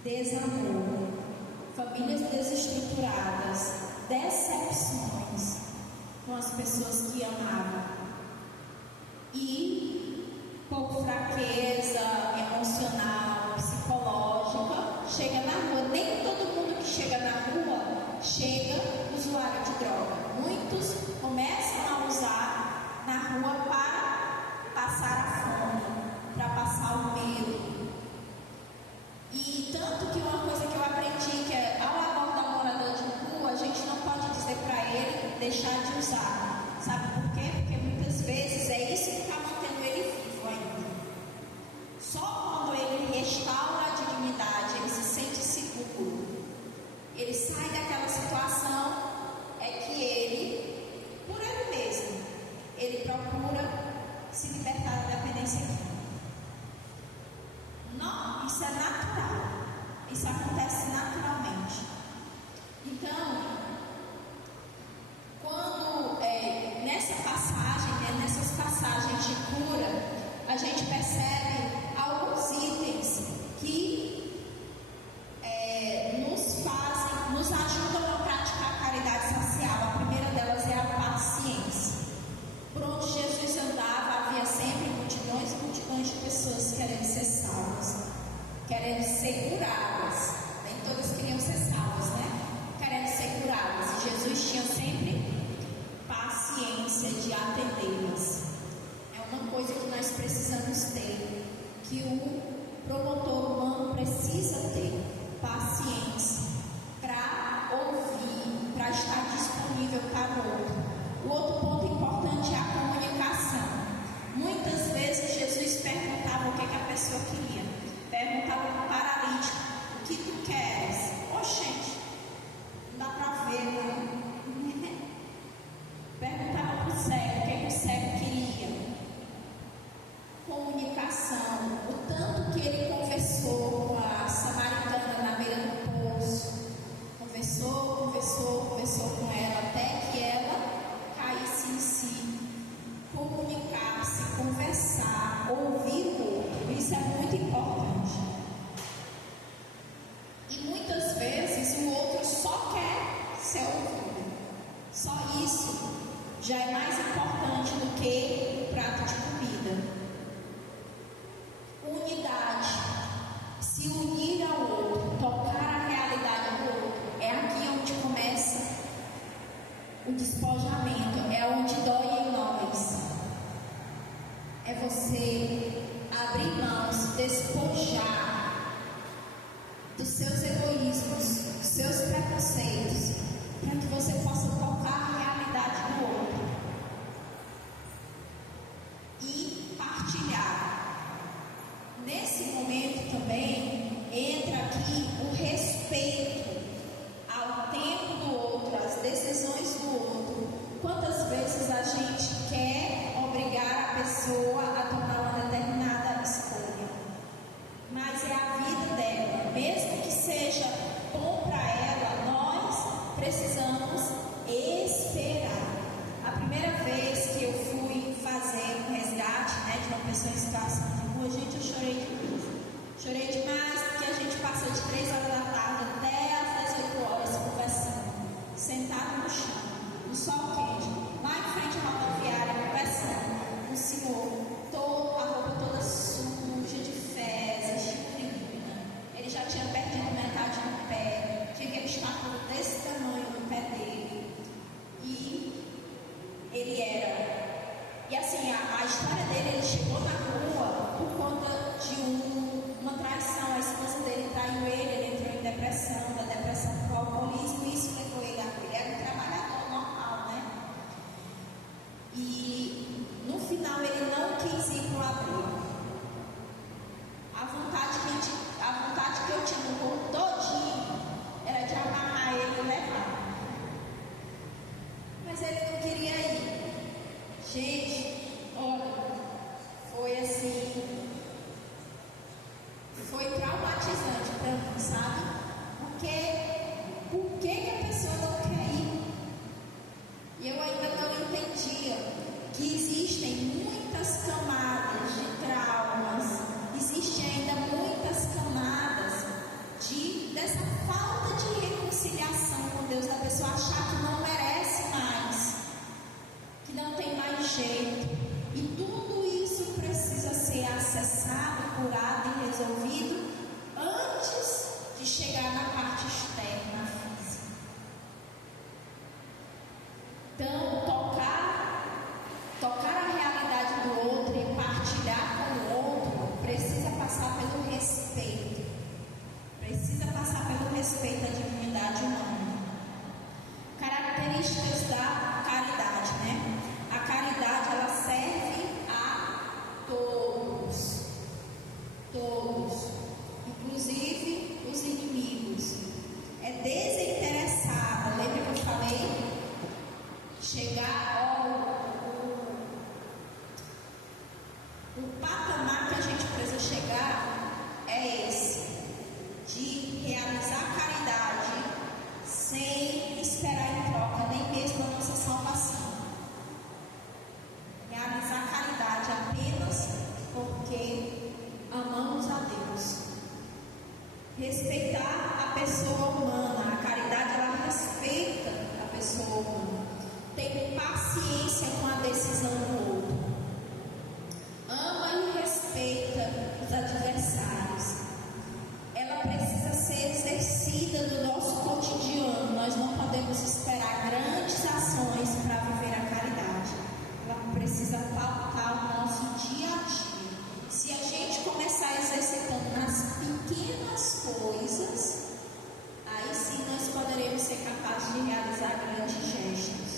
desamor, famílias desestruturadas, decepções com as pessoas que amavam. E por fraqueza emocional, psicológica, chega na rua. Nem todo mundo que chega na rua chega usuário de droga. Muitos começam a usar na rua para passar a fome, para passar o medo. E tanto que uma coisa que eu aprendi, que é ao abordar um morador de rua, a gente não pode dizer para ele deixar de usar. Sabe por quê? Porque muitas vezes é isso que está mantendo ele vivo ainda. Só quando ele restaura a dignidade, ele se sente seguro, ele sai daquela situação, é que ele, por ele mesmo, ele procura se libertar da dependência química. Não, isso é natural. Isso acontece naturalmente. Então, quando nessa passagem, nessas passagens de cura, a gente percebe alguns itens que nos ajudam a praticar a caridade social. A primeira delas é a paciência. Por onde Jesus andava, havia sempre multidões e multidões de pessoas querendo ser salvas, querendo ser curadas. Nem todas queriam ser salvas, querendo ser curadas. E Jesus tinha sempre paciência de atendê-las. É uma coisa que nós precisamos ter, que o promotor humano precisa ter: paciência para ouvir, para estar disponível para o outro. O outro ponto importante é a comunicação. Muitas vezes Jesus perguntava o que a pessoa queria. Perguntava para o paralítico: o que tu queres? Gente, não dá para ver, não. Perguntava para o cego o que o cego queria. Comunicação. O tanto que ele conversou com a samaritana na beira do poço. Conversou com ela até que ela caísse em si. Comunicar-se, conversar, ouvir o outro. Isso é muito importante. E muitas vezes o outro só quer ser ouvido. Só isso já é mais importante do que o prato de comida. O você abrir mãos, despojar dos seus egoísmos, dos seus preconceitos, para que você possa tocar a realidade do outro e partilhar. Nesse momento também entra aqui o respeito ao tempo do outro, às decisões do outro. Quantas vezes a gente quer obrigar a pessoa a tomar uma determinada escolha, mas é a vida dela, mesmo que seja bom para ela, nós precisamos esperar. A primeira vez que eu fui fazer um resgate, de uma pessoa em situação de rua, gente, eu chorei demais. Chorei demais porque a gente passou de 3 horas da tarde até às 18 horas conversando, sentado no chão, no sol quente, lá em frente à rodoviária, conversando. O senhor, a roupa toda suja de fezes, de urina. Ele já tinha perdido metade do pé, tinha aquele estáculo desse tamanho no pé dele. E ele era. E assim, a história dele, ele chegou na rua por conta de uma traição. A esposa dele traiu ele entrou em depressão, da depressão para o alcoolismo, e isso levou ele a ele era um trabalhador normal, né? E no final ele não quis ir para o abrigo. A vontade que eu tinha no corpo todinho era de amarrar ele e levar. Mas ele não queria ir. Gente, olha, foi assim, foi traumatizante para mim, sabe? Porque por que a pessoa não quer ir? E eu ainda não entendia que existem muitas camadas de traumas, existem ainda muitas camadas dessa falta de reconciliação com Deus, da pessoa achar que não merece mais, que não tem mais jeito. E tudo isso precisa ser acessado, curado e resolvido antes de chegar na parte externa, física. Então, tocar a realidade do outro e partilhar com o outro precisa passar pelo respeito. Precisa passar pelo respeito à dignidade humana. Características da caridade, A caridade, ela serve a todos, inclusive os inimigos. É desinteressada. Lembra que eu falei? Chegar o patamar que a gente precisa chegar é esse, de realizar caridade sem esperar em troca nem mesmo a nossa salvação. Realizar caridade apenas porque amamos a Deus. Respeitar a pessoa humana. A caridade, ela respeita a pessoa humana. Tem paciência com a decisão do outro. Ama e respeita os adversários. Ela precisa ser exercida no nosso cotidiano. Nós não podemos esperar grandes ações para viver a caridade. Ela precisa pautar o nosso dia a dia. Se a gente começar exercitando nas pequenas coisas, aí sim nós poderemos ser capazes de realizar grandes gestos.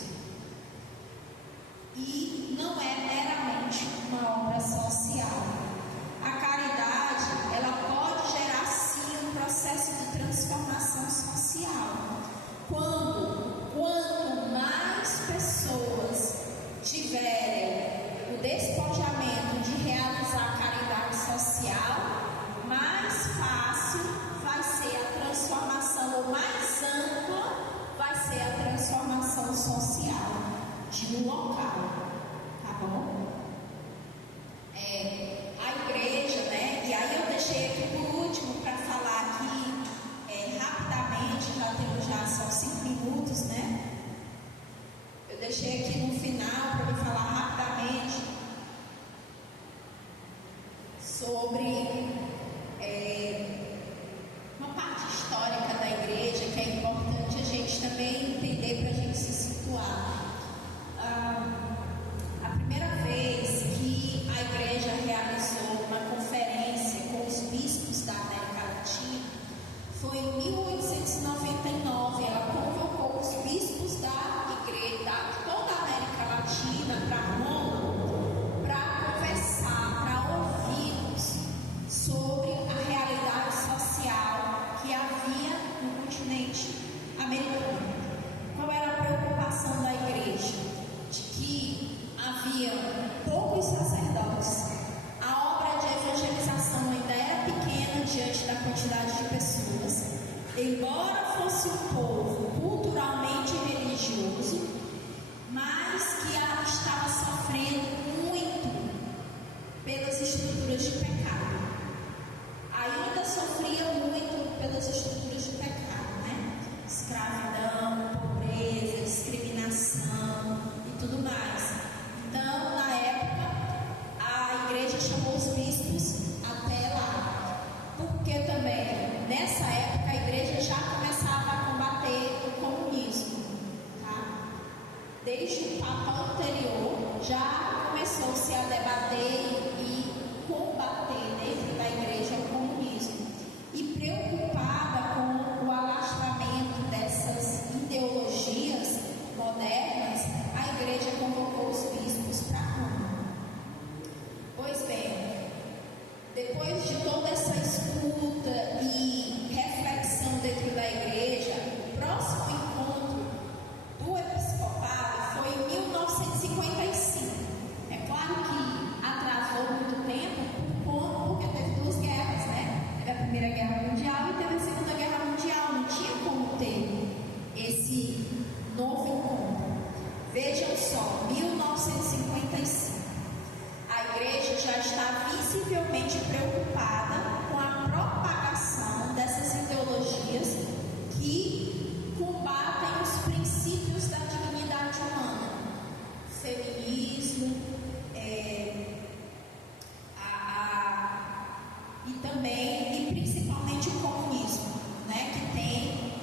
E não é meramente uma obra social. A caridade, ela pode gerar sim um processo de transformação social. Quanto mais pessoas tiverem o despojamento de realizar caridade social, mais fácil vai ser a transformação, ou mais ampla vai ser a transformação social de um local, tá bom? A igreja, e aí eu deixei aqui por último para falar aqui rapidamente, são 5 minutos, Eu deixei aqui no final para me falar rapidamente sobre uma parte histórica da igreja que é importante a gente também entender para a gente se situar. A primeira vez que a igreja poucos sacerdotes. A obra de evangelização ainda era pequena diante da quantidade de pessoas. Embora fosse um povo culturalmente religioso, mas que estava sofrendo muito pelas estruturas de pecado. Ainda sofria muito pelas estruturas de pecado, né? Escravidão, pobreza, discriminação e tudo mais. Então, na época, a igreja chamou os bispos até lá, porque também, nessa época, a igreja já começava a combater o comunismo, tá? Desde o Papa anterior, já começou-se a debater e combater dentro da igreja o comunismo. E preocupada com o alastramento dessas ideologias modernas, a igreja convocou os bispos para Roma. Pois bem, depois de toda essa escuta e reflexão dentro da igreja, o próximo encontro do episcopado foi em 1955. É claro que atrasou muito tempo porque teve duas guerras, né? Teve a Primeira Guerra Mundial e teve a Segunda Guerra Mundial. Não tinha como ter esse novo encontro. Vejam só, 1955. A igreja já está visivelmente preocupada com a propagação dessas ideologias que combatem os princípios da dignidade humana. Feminismo, e também, e principalmente o comunismo, né, que tem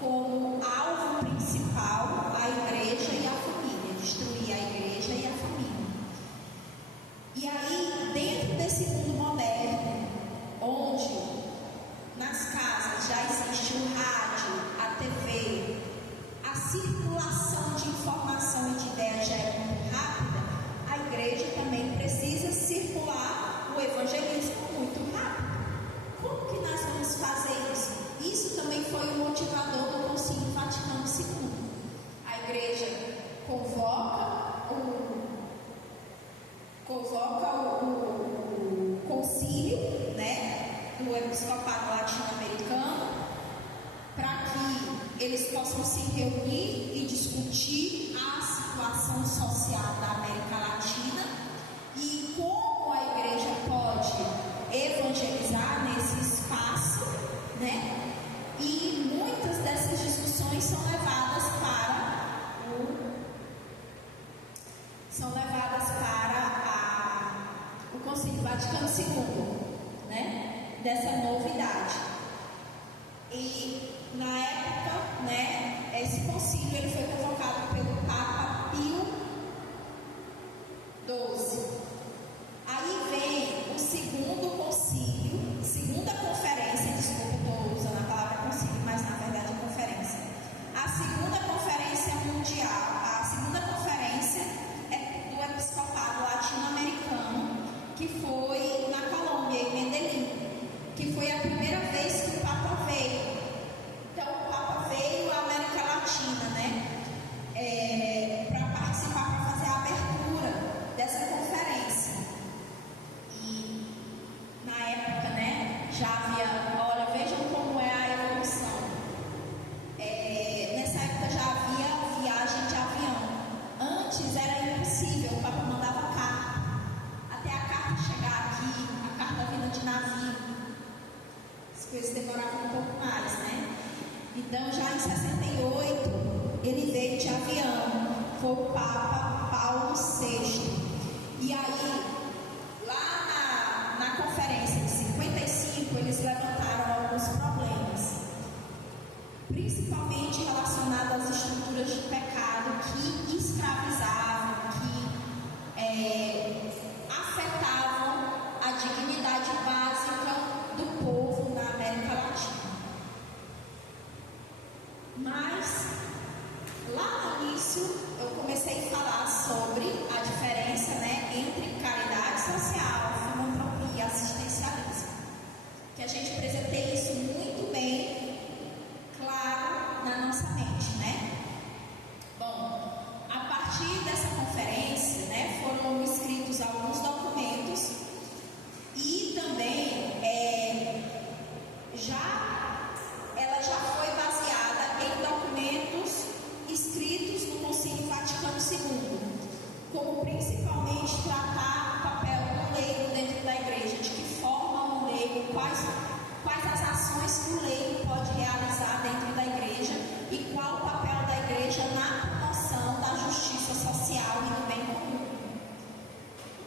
como alvo principal a igreja e a família, destruir a igreja e a família. E aí, dentro desse mundo moderno, onde nas casas já existe o rádio, a TV, a circulação de informação e de ideias já é muito rápida, a igreja também precisa circular o evangelismo muito rápido. Como que nós vamos fazer isso? Isso também foi o motivador do Concílio Vaticano II. A igreja convoca o concílio, né, do episcopado latino-americano, para que eles possam se reunir e discutir a situação social da América Latina e como a igreja pode evangelizar nesse espaço, né? E muitas dessas discussões são levadas para o Concílio Vaticano II, né? Dessa novidade. E na época, né, esse concílio ele foi convocado pelo Papa Pio XII. Aí vem o segundo concílio, segunda conferência, desculpa, estou usando a palavra concílio, mas na verdade é conferência. A segunda conferência mundial, a segunda conferência é do episcopado latino-americano, que foi na Colômbia, em Medellín, que foi a primeira vez que o Papa veio. Então o Papa veio à América Latina, né? Para participar, para fazer a abertura dessa conferência. E na época, né, já havia, olha, vejam como é a evolução. Nessa época já havia viagem de avião. Antes era impossível, o Papa mandava carta. Até a carta chegar aqui, a carta vinda de navio, as coisas demoravam um pouco mais, né? Então já em 68 ele veio de avião, foi o Papa Paulo VI. E aí, lá na conferência de 55, eles levantaram alguns problemas, principalmente relacionados às estruturas de pecado que escravizavam, que afetavam a dignidade básica do povo na América Latina. Mas, lá no início, eu comecei a falar sobre a diferença, né, entre caridade social, filantropia e assistencialismo. Que a gente precisa ter isso muito bem claro na nossa mente, né?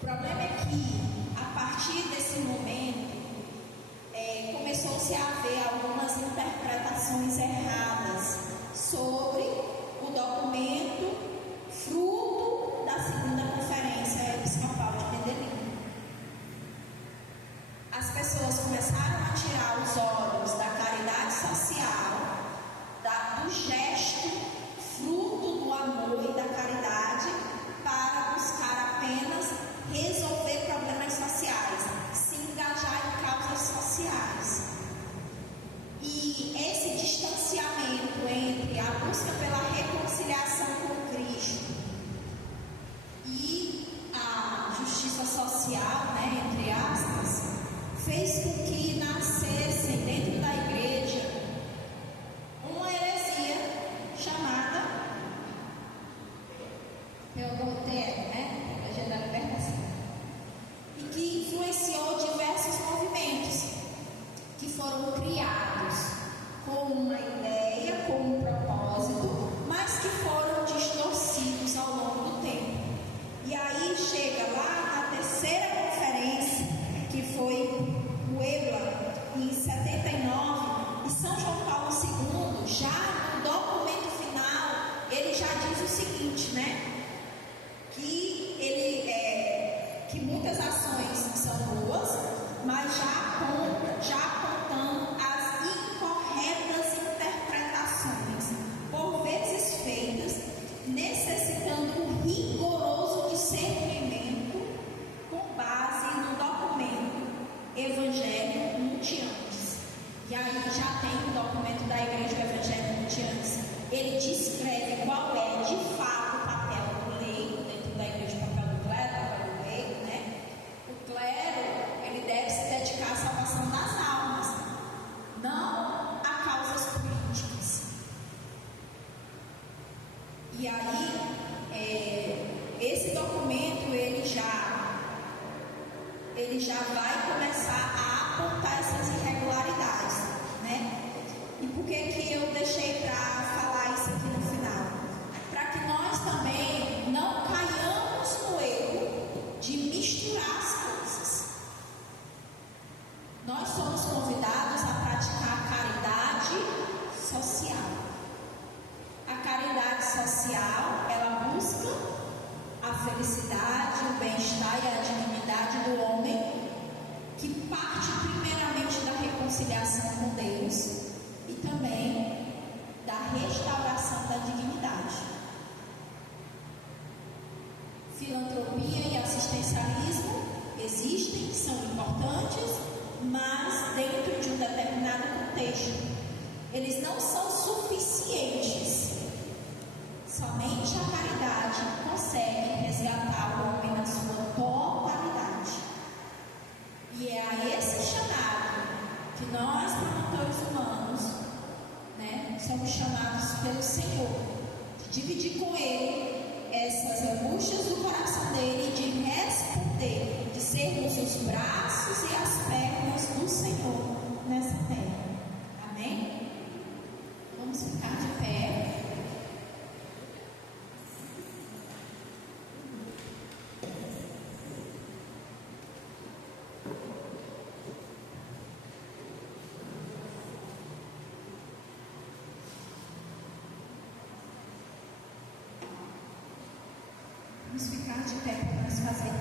problema é que, a partir desse momento, começou-se a haver algumas interpretações erradas sobre o documento fruto da segunda conferência episcopal de Medellín. As pessoas começaram a tirar os olhos da caridade social, do gesto fruto do amor e da caridade, para buscar apenas resolver problemas sociais, se engajar em causas sociais. E esse distanciamento entre a busca pela reconciliação com Cristo e a justiça social, entre aspas, fez com que nascesse dentro da igreja uma heresia chamada Teogotea, Teologia da Libertação, e que influenciou diversos movimentos que foram criados com uma ideia, com um propósito, mas que foram distorcidos ao longo do tempo. E aí chega lá na terceira conferência, que foi o EBLA, em 79, e São João Paulo II, já no documento final, ele já diz o seguinte, que muitas ações são boas, mas já apontando as incorretas interpretações, por vezes feitas, necessitando um rigoroso discernimento com base no documento Evangelho Nuntiantes. E aí já tem o documento da Igreja do Evangelho Nuntiantes. Ele descreve qual é de fato o papel do leigo dentro da igreja, o papel do clero, o papel do leigo, O clero, ele deve se dedicar à salvação das almas, não a causas políticas. E aí, esse documento, ele já vai começar a apontar essas irregularidades, E por que eu deixei para falar isso aqui no final? Para que nós também não caiamos no erro de misturar as coisas. Nós somos convidados a praticar a caridade social. A caridade social, ela busca a felicidade, o bem-estar e a dignidade do homem, que parte primeiramente da reconciliação com Deus e também da restauração da dignidade. Filantropia e assistencialismo existem, são importantes, mas dentro de um determinado contexto. Eles não são suficientes. Somente a caridade consegue resgatar o homem na sua totalidade. E é a esse chamado que nós, promotores humanos, somos chamados pelo Senhor de dividir com Ele essas angústias do coração dele, de responder, de sermos os braços e as pernas do Senhor nessa terra. Amém? Vamos ficar de pé. Vamos ficar de pé para nós fazermos